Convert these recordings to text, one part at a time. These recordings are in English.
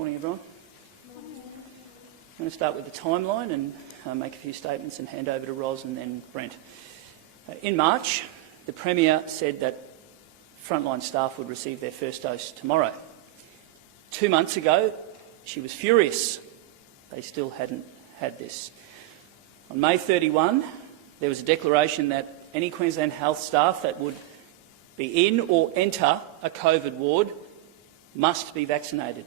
Morning, everyone. I'm going to start with the timeline and make a few statements and hand over to Ros and then Brent. In March, the Premier said that frontline staff would receive their first dose tomorrow. 2 months ago, she was furious. They still hadn't had this. On May 31, there was a declaration that any Queensland Health staff that would be in or enter a COVID ward must be vaccinated.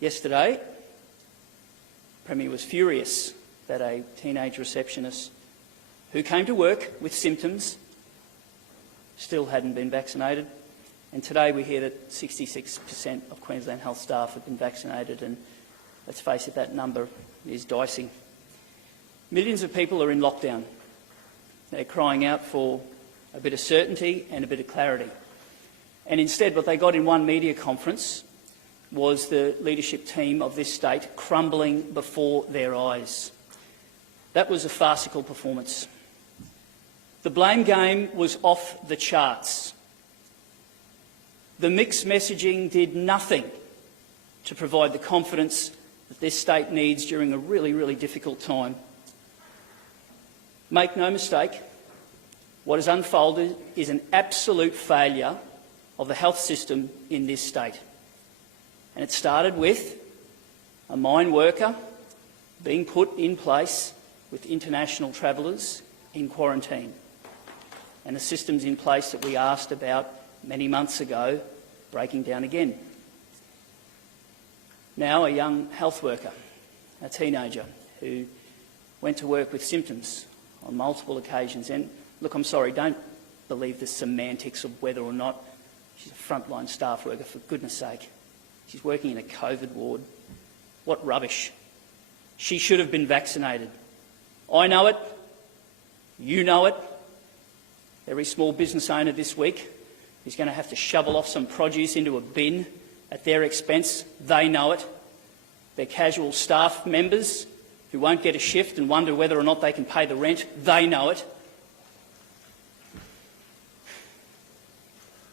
Yesterday, the Premier was furious that a teenage receptionist who came to work with symptoms still hadn't been vaccinated. And today we hear that 66% of Queensland Health staff have been vaccinated, and let's face it, that number is dicey. Millions of people are in lockdown. They're crying out for a bit of certainty and a bit of clarity. And instead, what they got in one media conference was the leadership team of this state crumbling before their eyes. That was a farcical performance. The blame game was off the charts. The mixed messaging did nothing to provide the confidence that this state needs during a really, really difficult time. Make no mistake, what has unfolded is an absolute failure of the health system in this state. And it started with a mine worker being put in place with international travellers in quarantine, and the systems in place that we asked about many months ago breaking down again. Now a young health worker, a teenager, who went to work with symptoms on multiple occasions. And look, I'm sorry, don't believe the semantics of whether or not she's a frontline staff worker, for goodness sake. She's working in a COVID ward. What rubbish. She should have been vaccinated. I know it. You know it. Every small business owner this week is going to have to shovel off some produce into a bin at their expense. They know it. Their casual staff members who won't get a shift and wonder whether or not they can pay the rent, they know it.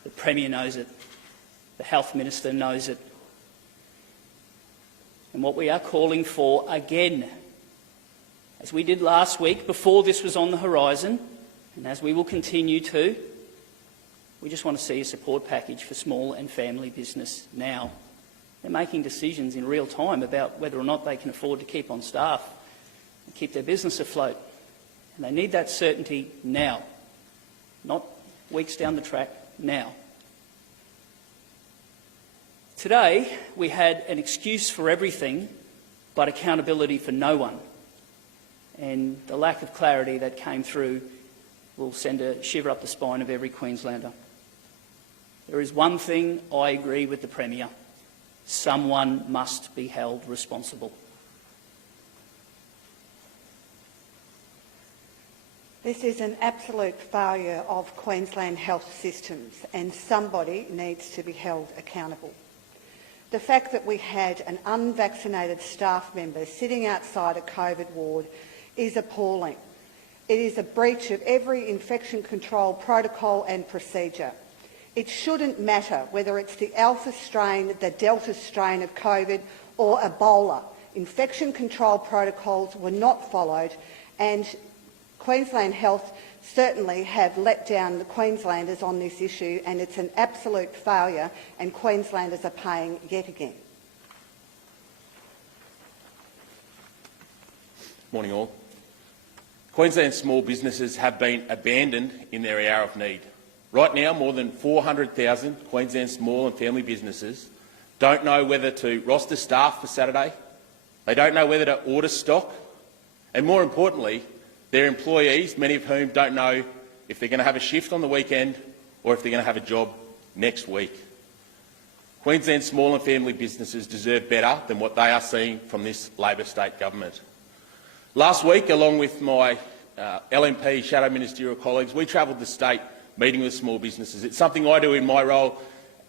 The Premier knows it. The Health Minister knows it. And what we are calling for again, as we did last week before this was on the horizon, and as we will continue to, we just want to see a support package for small and family business now. They're making decisions in real time about whether or not they can afford to keep on staff and keep their business afloat. And they need that certainty now, not weeks down the track, now. Today, we had an excuse for everything but accountability for no one. And the lack of clarity that came through will send a shiver up the spine of every Queenslander. There is one thing I agree with the Premier. Someone must be held responsible. This is an absolute failure of Queensland health systems, and somebody needs to be held accountable. The fact that we had an unvaccinated staff member sitting outside a COVID ward is appalling. It is a breach of every infection control protocol and procedure. It shouldn't matter whether it's the Alpha strain, the Delta strain of COVID or Ebola. Infection control protocols were not followed, and Queensland Health certainly have let down the Queenslanders on this issue, and it's an absolute failure, and Queenslanders are paying yet again. Morning all. Queensland small businesses have been abandoned in their hour of need. Right now, more than 400,000 Queensland small and family businesses don't know whether to roster staff for Saturday, they don't know whether to order stock, and more importantly, their employees, many of whom don't know if they're going to have a shift on the weekend or if they're going to have a job next week. Queensland small and family businesses deserve better than what they are seeing from this Labor state government. Last week, along with my LNP shadow ministerial colleagues, we travelled the state meeting with small businesses. It's something I do in my role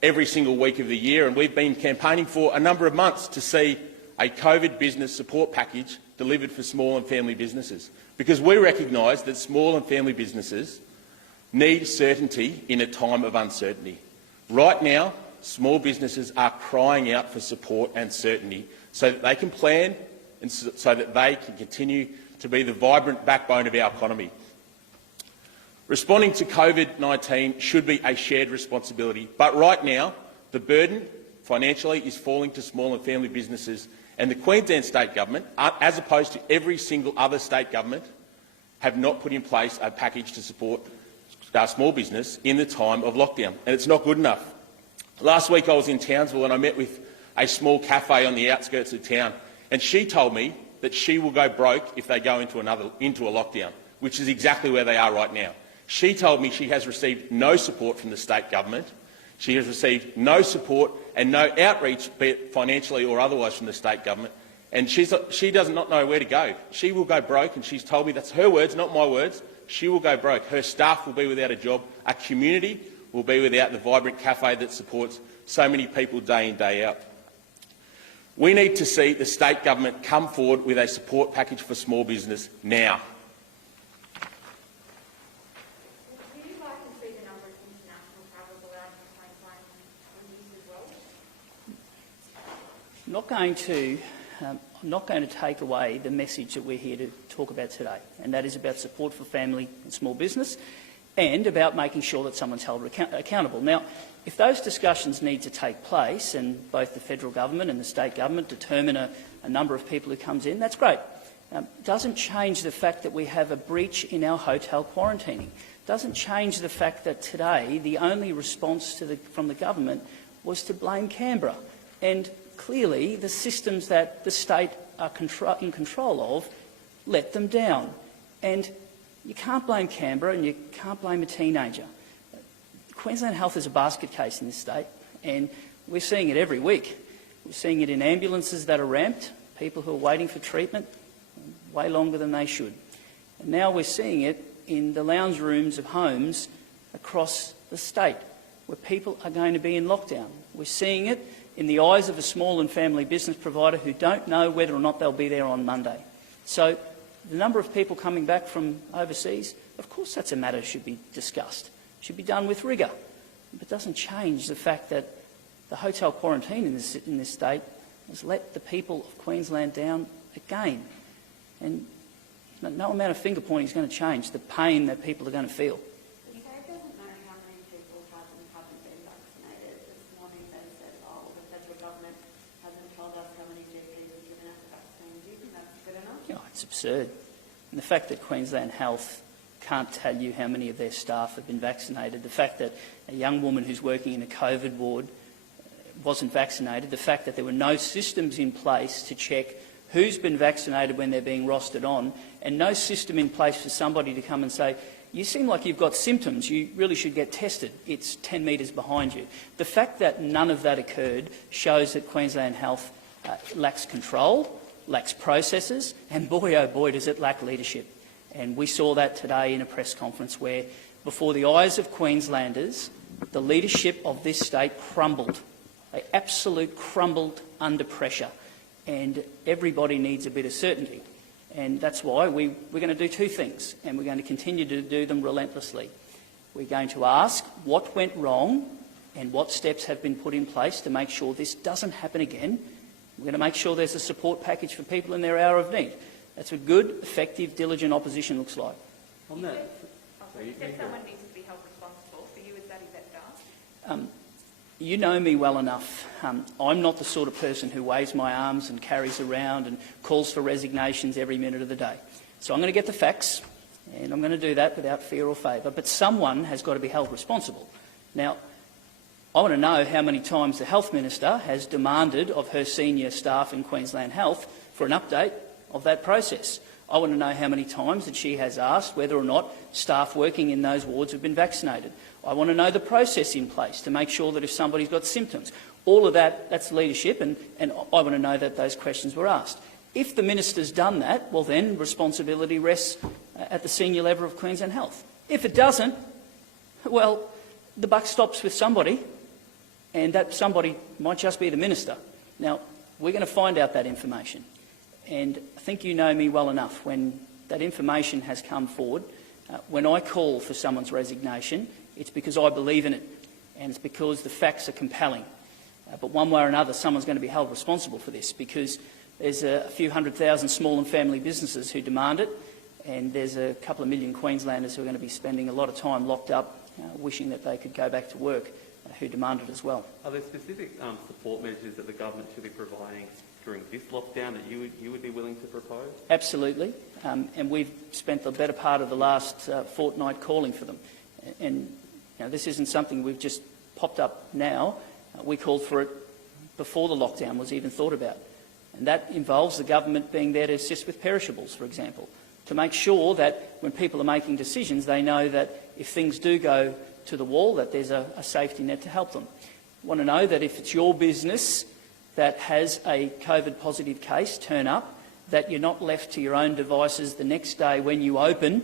every single week of the year, and we've been campaigning for a number of months to see a COVID business support package delivered for small and family businesses, because we recognise that small and family businesses need certainty in a time of uncertainty. Right now, small businesses are crying out for support and certainty so that they can plan and so that they can continue to be the vibrant backbone of our economy. Responding to COVID-19 should be a shared responsibility, but right now the burden financially is falling to small and family businesses, and the Queensland State Government, as opposed to every single other state government, have not put in place a package to support small business in the time of lockdown, and it's not good enough. Last week I was in Townsville and I met with a small cafe on the outskirts of town, and she told me that she will go broke if they go into a lockdown, which is exactly where they are right now. She told me she has received no support from the state government. She has received no support and no outreach, be it financially or otherwise, from the state government, and she does not know where to go. She will go broke, and she's told me, that's her words, not my words, she will go broke. Her staff will be without a job. A community will be without the vibrant cafe that supports so many people day in, day out. We need to see the state government come forward with a support package for small business now. Would you like to see the number of international travellers allowed in Queensland reduced as well? I'm not going to take away the message that we're here to talk about today, and that is about support for family and small business and about making sure that someone's held accountable. Now, if those discussions need to take place and both the federal government and the state government determine a number of people who comes in, that's great. Doesn't change the fact that we have a breach in our hotel quarantining. Doesn't change the fact that today the only response from the government was to blame Canberra. And clearly the systems that the state are in control of let them down. And you can't blame Canberra and you can't blame a teenager. Queensland Health is a basket case in this state, and we're seeing it every week. We're seeing it in ambulances that are ramped, people who are waiting for treatment way longer than they should. And now we're seeing it in the lounge rooms of homes across the state where people are going to be in lockdown. We're seeing it in the eyes of a small and family business provider who don't know whether or not they'll be there on Monday. So the number of people coming back from overseas, of course that's a matter that should be discussed. It should be done with rigour. But it doesn't change the fact that the hotel quarantine in this state has let the people of Queensland down again. And no amount of finger-pointing is going to change the pain that people are going to feel. You say it doesn't know how many people haven't been vaccinated. This morning they said, oh, the federal government hasn't told us how many GPs have given out the vaccine. Do you think that's good enough? You know, it's absurd. And the fact that Queensland Health can't tell you how many of their staff have been vaccinated, the fact that a young woman who's working in a COVID ward wasn't vaccinated, the fact that there were no systems in place to check who's been vaccinated when they're being rostered on, and no system in place for somebody to come and say, you seem like you've got symptoms, you really should get tested, it's 10 metres behind you. The fact that none of that occurred shows that Queensland Health lacks control, lacks processes, and boy oh boy does it lack leadership. And we saw that today in a press conference where, before the eyes of Queenslanders, the leadership of this state crumbled. They absolutely crumbled under pressure. And everybody needs a bit of certainty. And that's why we're going to do two things, and we're going to continue to do them relentlessly. We're going to ask what went wrong and what steps have been put in place to make sure this doesn't happen again. We're going to make sure there's a support package for people in their hour of need. That's what good, effective, diligent opposition looks like. On that, you said someone needs to be held responsible. For you, is that done? You know me well enough. I'm not the sort of person who waves my arms and carries around and calls for resignations every minute of the day. So I'm going to get the facts, and I'm going to do that without fear or favour. But someone has got to be held responsible. Now, I want to know how many times the Health Minister has demanded of her senior staff in Queensland Health for an update of that process. I want to know how many times that she has asked whether or not staff working in those wards have been vaccinated. I want to know the process in place to make sure that if somebody's got symptoms, all of that, that's leadership, and I want to know that those questions were asked. If the minister's done that, well then responsibility rests at the senior level of Queensland Health. If it doesn't, well, the buck stops with somebody, and that somebody might just be the minister. Now, we're going to find out that information. And I think you know me well enough. When that information has come forward, when I call for someone's resignation, it's because I believe in it. and it's because the facts are compelling. But one way or another, someone's going to be held responsible for this, because there's a few 100,000 small and family businesses who demand it, and there's a couple of million Queenslanders who are going to be spending a lot of time locked up, wishing that they could go back to work, who demand it as well. Are there specific support measures that the government should be providing during this lockdown that you would be willing to propose? Absolutely, and we've spent the better part of the last fortnight calling for them. And this isn't something we've just popped up now. We called for it before the lockdown was even thought about. And that involves the government being there to assist with perishables, for example, to make sure that when people are making decisions, they know that if things do go to the wall, that there's a safety net to help them. You want to know that if it's your business that has a COVID positive case turn up, that you're not left to your own devices the next day when you open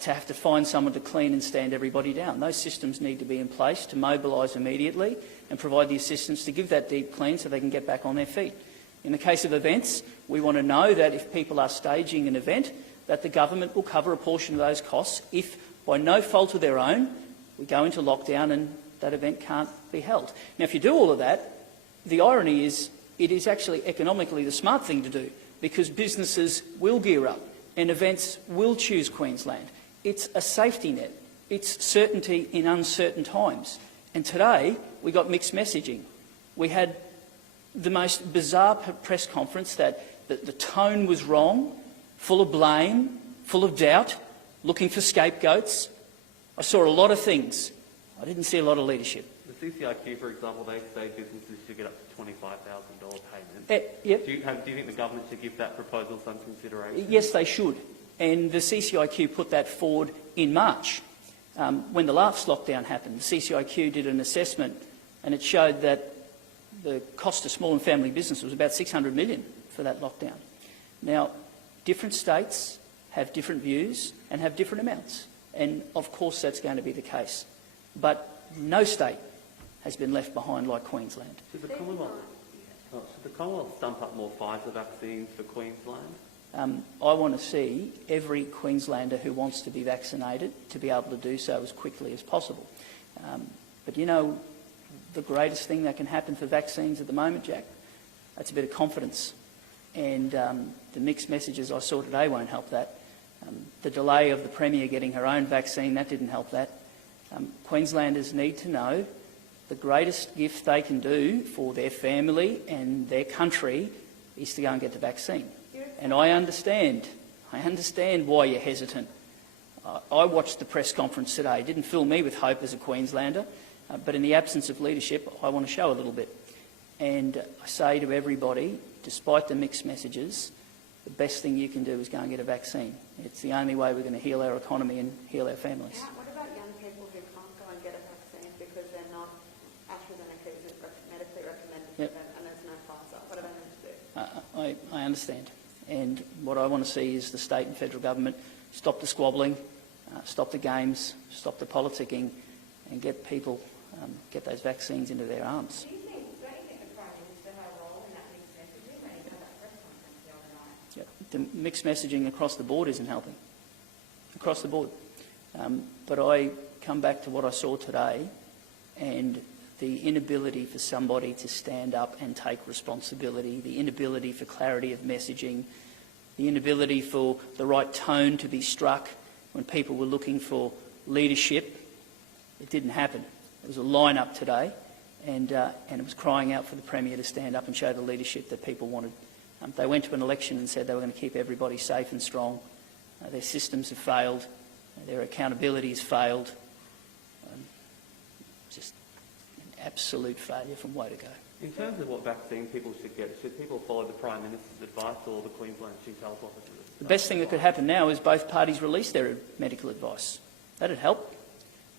to have to find someone to clean and stand everybody down. Those systems need to be in place to mobilise immediately and provide the assistance to give that deep clean so they can get back on their feet. In the case of events, we want to know that if people are staging an event, that the government will cover a portion of those costs if, by no fault of their own, we go into lockdown and that event can't be held. Now, if you do all of that, the irony is it is actually economically the smart thing to do, because businesses will gear up and events will choose Queensland. It's a safety net. It's certainty in uncertain times. And today, we got mixed messaging. We had the most bizarre press conference that the tone was wrong, full of blame, full of doubt, looking for scapegoats. I saw a lot of things. I didn't see a lot of leadership. The CCIQ, for example, they say businesses should get up to $25,000 payment. Yep. Do you think the government should give that proposal some consideration? Yes, they should. And the CCIQ put that forward in March. When the last lockdown happened, the CCIQ did an assessment and it showed that the cost of small and family business was about $600 million for that lockdown. Now, different states have different views and have different amounts. And of course that's going to be the case. But no state has been left behind like Queensland. Should the Commonwealth stump up more Pfizer vaccines for Queensland? I want to see every Queenslander who wants to be vaccinated to be able to do so as quickly as possible. But you know, the greatest thing that can happen for vaccines at the moment, Jack, that's a bit of confidence. And the mixed messages I saw today won't help that. The delay of the Premier getting her own vaccine, that didn't help that. Queenslanders need to know the greatest gift they can do for their family and their country is to go and get the vaccine. And I understand why you're hesitant. I watched the press conference today. It didn't fill me with hope as a Queenslander, but in the absence of leadership, I want to show a little bit. And I say to everybody, despite the mixed messages, the best thing you can do is go and get a vaccine. It's the only way we're going to heal our economy and heal our families. What about young people who can't go and get a vaccine because they're not AstraZeneca is medically recommended to them and there's no Pfizer? What are they meant to do? I understand. And what I want to see is the state and federal government stop the squabbling, stop the games, stop the politicking and get people, get those vaccines into their arms. Don't you think the Prime Minister had a role in that mixed messaging when he had that press conference the other night? Yep. The mixed messaging across the board isn't helping. Across the board. But I come back to what I saw today and the inability for somebody to stand up and take responsibility, the inability for clarity of messaging, the inability for the right tone to be struck when people were looking for leadership. It didn't happen. There was a line-up today and it was crying out for the Premier to stand up and show the leadership that people wanted. They went to an election and said they were going to keep everybody safe and strong. Their systems have failed. Their accountability has failed. Just an absolute failure from way to go. In terms of what vaccine people should get, should people follow the Prime Minister's advice or the Queensland Chief Health Officer? The best thing that could happen now is both parties release their medical advice. That'd help.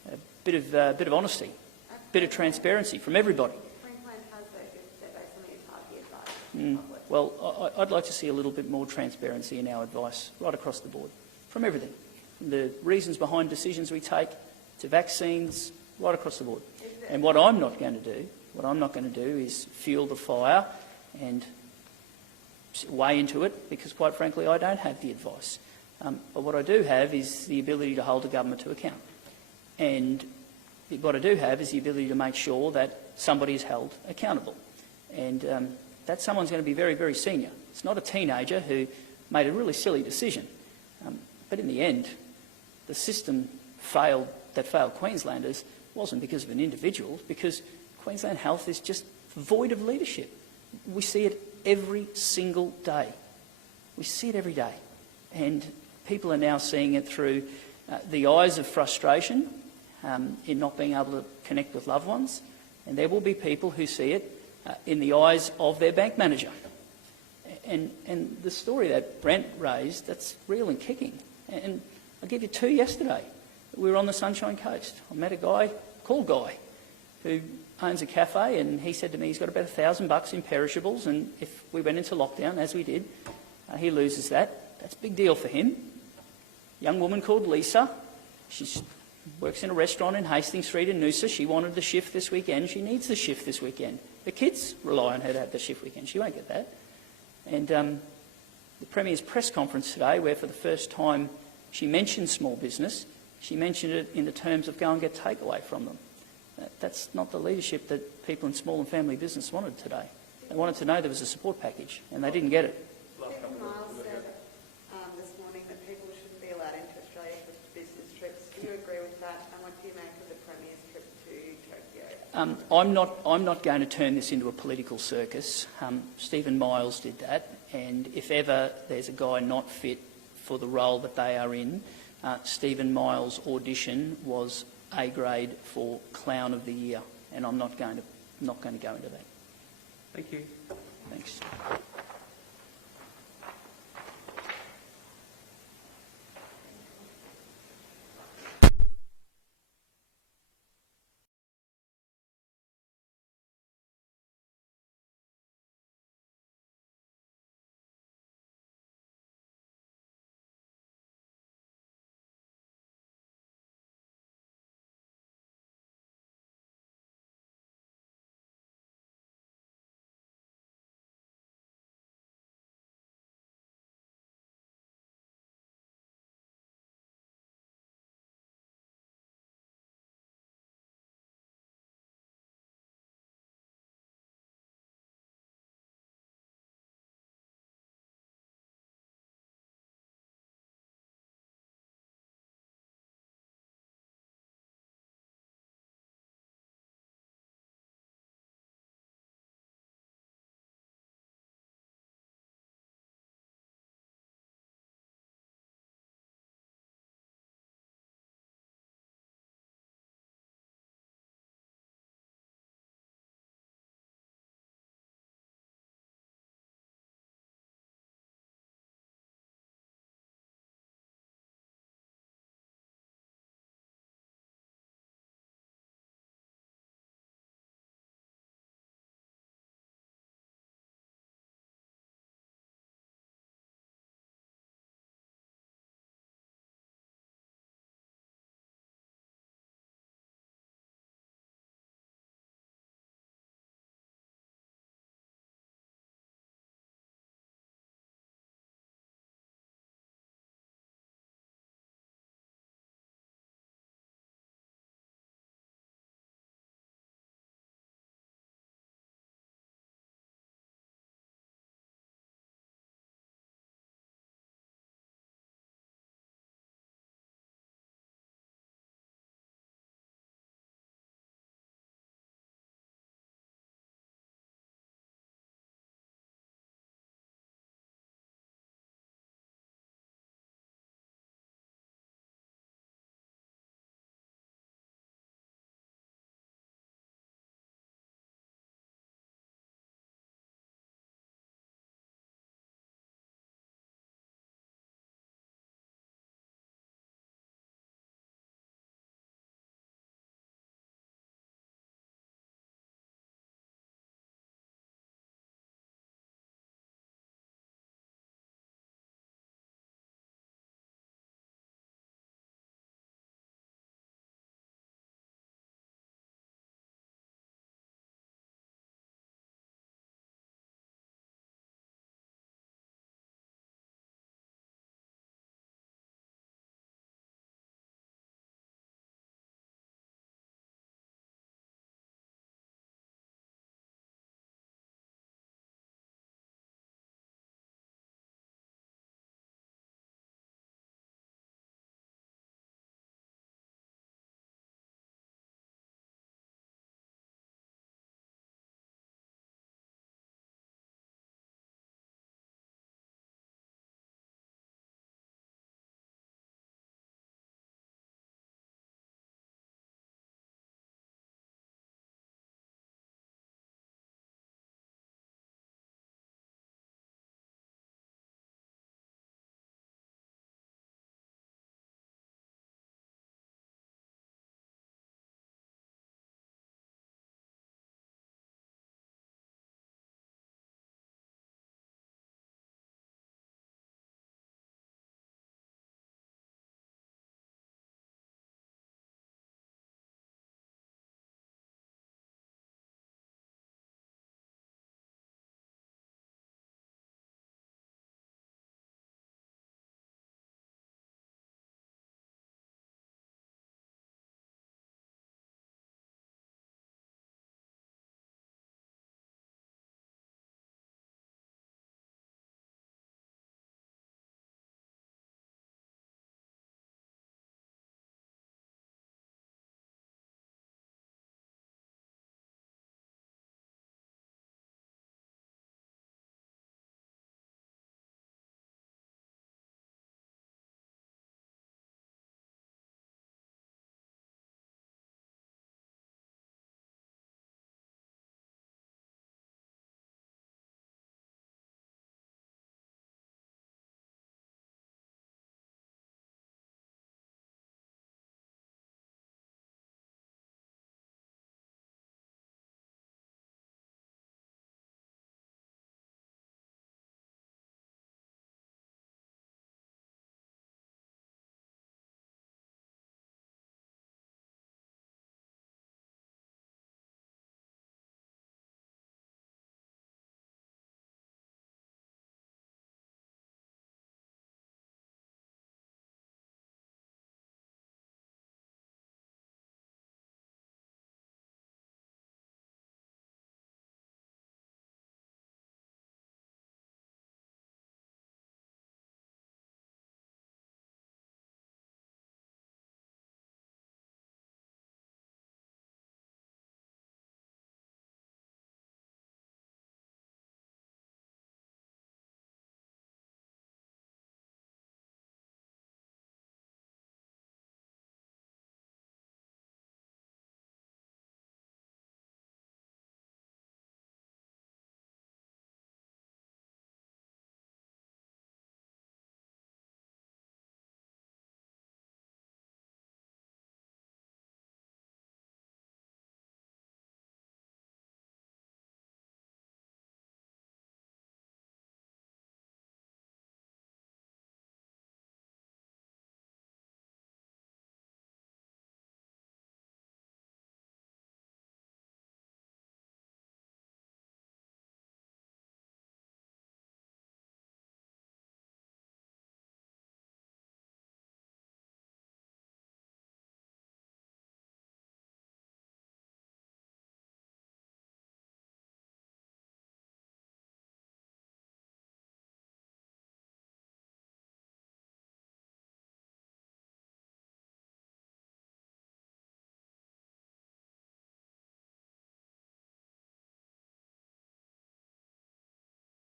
A bit of honesty, a bit of transparency from everybody. Queensland has their based on its party advice. Well, I'd like to see a little bit more transparency in our advice right across the board, from everything. From the reasons behind decisions we take to vaccines, right across the board. And what I'm not going to do is fuel the fire and weigh into it because, quite frankly, I don't have the advice. But what I do have is the ability to hold the government to account. And what I do have is the ability to make sure that somebody is held accountable. And that someone's going to be very, very senior. It's not a teenager who made a really silly decision. But in the end, the system that failed Queenslanders wasn't because of an individual, it's because Queensland Health is just void of leadership. We see it every single day. We see it every day. And people are now seeing it through the eyes of frustration in not being able to connect with loved ones. And there will be people who see it in the eyes of their bank manager. And the story that Brent raised, that's real and kicking. And I'll give you two yesterday. We were on the Sunshine Coast. I met a guy called Guy who owns a cafe, and he said to me he's got about $1,000 in perishables, and if we went into lockdown, as we did, he loses that. That's a big deal for him. Young woman called Lisa. She works in a restaurant in Hastings Street in Noosa. She wanted the shift this weekend. She needs the shift this weekend. The kids rely on her to have the shift weekend. She won't get that. And the Premier's press conference today, where for the first time she mentioned small business, she mentioned it in the terms of go and get takeaway from them. That's not the leadership that people in small and family business wanted today. They wanted to know there was a support package, and they didn't get it. Stephen Miles said this morning that people shouldn't be allowed into Australia for business trips. Do you agree with that? And what do you make of the Premier's trip to Tokyo? I'm not going to turn this into a political circus. Stephen Miles did that, and if ever there's a guy not fit for the role that they are in, Stephen Miles' audition was A grade for Clown of the Year, and I'm not going to go into that. Thank you. Thanks.